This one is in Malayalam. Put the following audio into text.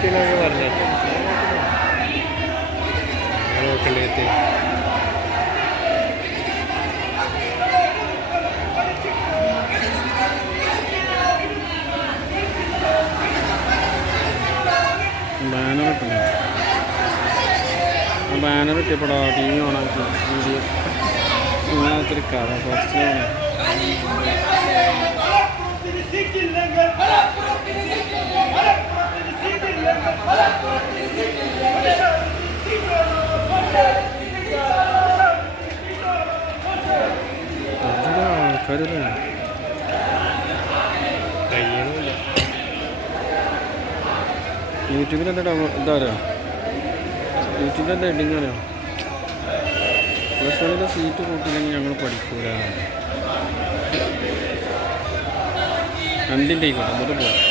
പറ്റിയെന്നൊക്കെ പറഞ്ഞു നോക്കണ്ടേ. ബാനർ കിട്ടിയപ്പോഴോ ടി വി ഓണാക്കി വീഡിയോ ഇങ്ങനത്തൊരു കഥ കുറച്ച് ആൾക്കാരില്ല കഴിയണില്ല. യൂട്യൂബിൽ എന്താ എന്താ അറിയാം, യൂട്യൂബിൽ എന്താ എഡിങ് അറിയാം. പ്ലസ് വണ്ണിൻ്റെ സീറ്റ് കൂട്ടിയില്ലെങ്കിൽ ഞങ്ങൾ പഠിക്കൂല. രണ്ടിൻ്റെ ആയിക്കോട്ടെ എന്നിട്ട് പോകാം.